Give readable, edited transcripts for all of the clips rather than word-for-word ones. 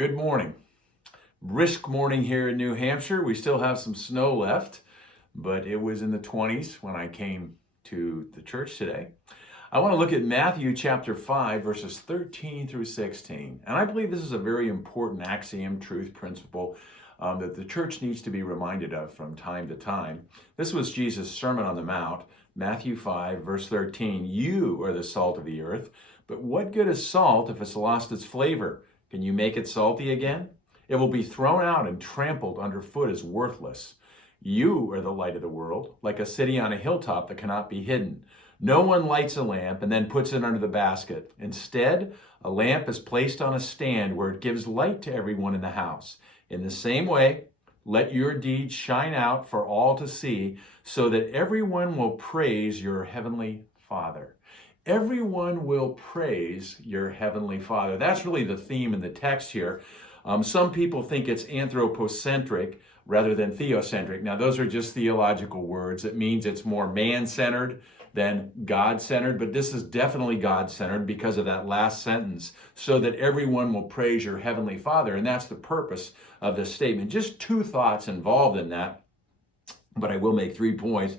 Good morning. Brisk morning here in New Hampshire. We still have some snow left, but it was in the 20s when I came to the church today. I want to look at Matthew chapter 5, verses 13 through 16. And I believe this is a very important axiom, truth, principle that the church needs to be reminded of from time to time. This was Jesus' Sermon on the Mount, Matthew 5, verse 13. You are the salt of the earth, but what good is salt if it's lost its flavor? Can you make it salty again? It will be thrown out and trampled underfoot as worthless. You are the light of the world, like a city on a hilltop that cannot be hidden. No one lights a lamp and then puts it under the basket. Instead, a lamp is placed on a stand where it gives light to everyone in the house. In the same way, let your deeds shine out for all to see, so that everyone will praise your heavenly Father. Everyone will praise your heavenly Father. That's really the theme in the text here. Some people think it's anthropocentric rather than theocentric. Now, those are just theological words. It means it's more man-centered than God-centered, but this is definitely God-centered because of that last sentence, so that everyone will praise your heavenly Father. And that's the purpose of this statement. Just two thoughts involved in that, but I will make 3 points.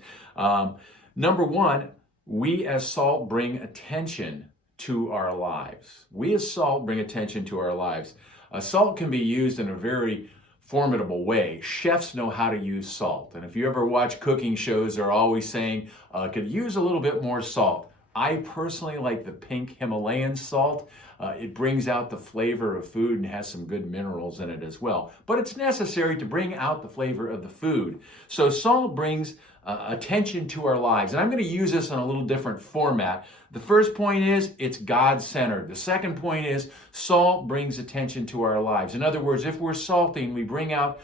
Number one, we as salt bring attention to our lives. We as salt bring attention to our lives. Salt can be used in a very formidable way. Chefs know how to use salt. And if you ever watch cooking shows, they're always saying, could use a little bit more salt. I personally like the pink Himalayan salt. It brings out the flavor of food and has some good minerals in it as well. But it's necessary to bring out the flavor of the food. So salt brings attention to our lives. And I'm going to use this in a little different format. The first point is it's God-centered. The second point is salt brings attention to our lives. In other words, if we're salting, we bring out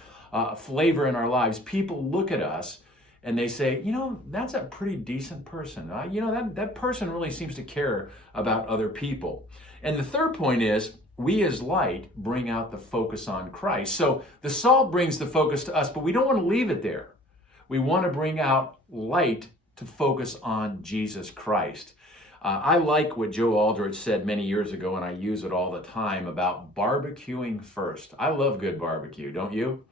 flavor in our lives. People look at us and they say, you know, that's a pretty decent person. That person really seems to care about other people. And the third point is we as light bring out the focus on Christ. So the salt brings the focus to us, but we don't want to leave it there. We want to bring out light to focus on Jesus Christ. I like what Joe Aldrich said many years ago, and I use it all the time, about barbecuing first. I love good barbecue, don't you?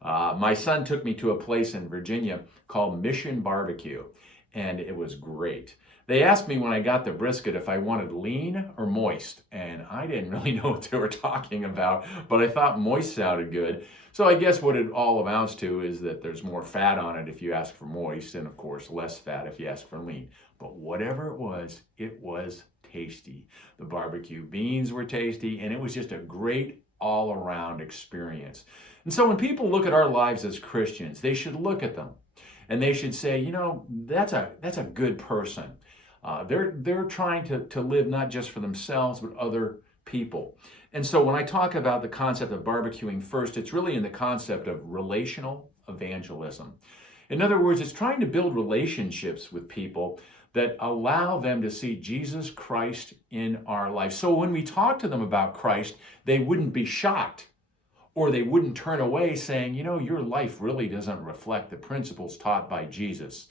My son took me to a place in Virginia called Mission Barbecue, and it was great. They asked me when I got the brisket if I wanted lean or moist, and I didn't really know what they were talking about, but I thought moist sounded good. So I guess what it all amounts to is that there's more fat on it if you ask for moist, and of course less fat if you ask for lean. But whatever it was tasty. The barbecue beans were tasty, and it was just a great all-around experience. And so when people look at our lives as Christians, they should look at them and they should say, you know, that's a good person. They're trying to live not just for themselves, but other people. And so when I talk about the concept of barbecuing first, it's really in the concept of relational evangelism. In other words, it's trying to build relationships with people that allow them to see Jesus Christ in our life. So when we talk to them about Christ, they wouldn't be shocked, or they wouldn't turn away saying, you know, your life really doesn't reflect the principles taught by Jesus.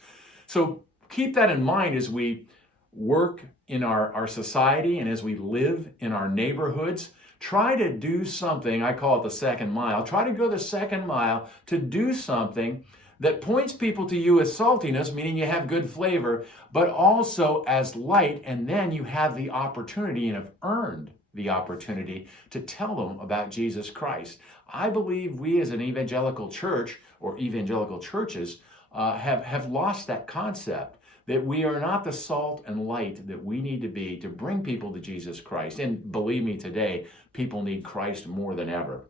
So keep that in mind as we work in our society and as we live in our neighborhoods. Try to do something, I call it the second mile. Try to go the second mile to do something that points people to you as saltiness, meaning you have good flavor, but also as light, and then you have the opportunity and have earned the opportunity to tell them about Jesus Christ. I believe we as an evangelical church, or evangelical churches, have lost that concept, that we are not the salt and light that we need to be to bring people to Jesus Christ. And believe me, today, people need Christ more than ever.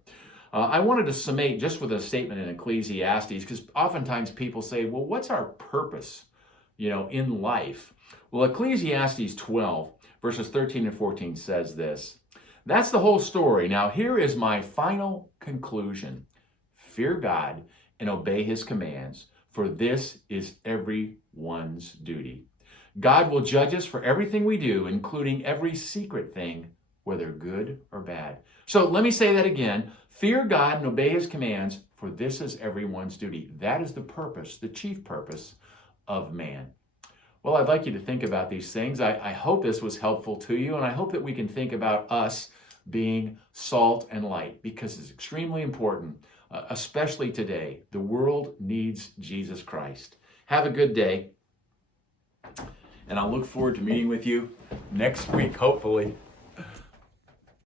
I wanted to summate just with a statement in Ecclesiastes, because oftentimes people say, well, what's our purpose, in life? Well, Ecclesiastes 12, verses 13 and 14 says this. That's the whole story. Now, here is my final conclusion. Fear God and obey his commands, for this is everyone's duty. God will judge us for everything we do, including every secret thing, whether good or bad. So let me say that again. Fear God and obey his commands, for this is everyone's duty. That is the purpose, the chief purpose of man. Well, I'd like you to think about these things. I hope this was helpful to you, and I hope that we can think about us being salt and light, because it's extremely important, especially today. The world needs Jesus Christ. Have a good day, and I'll look forward to meeting with you next week, hopefully.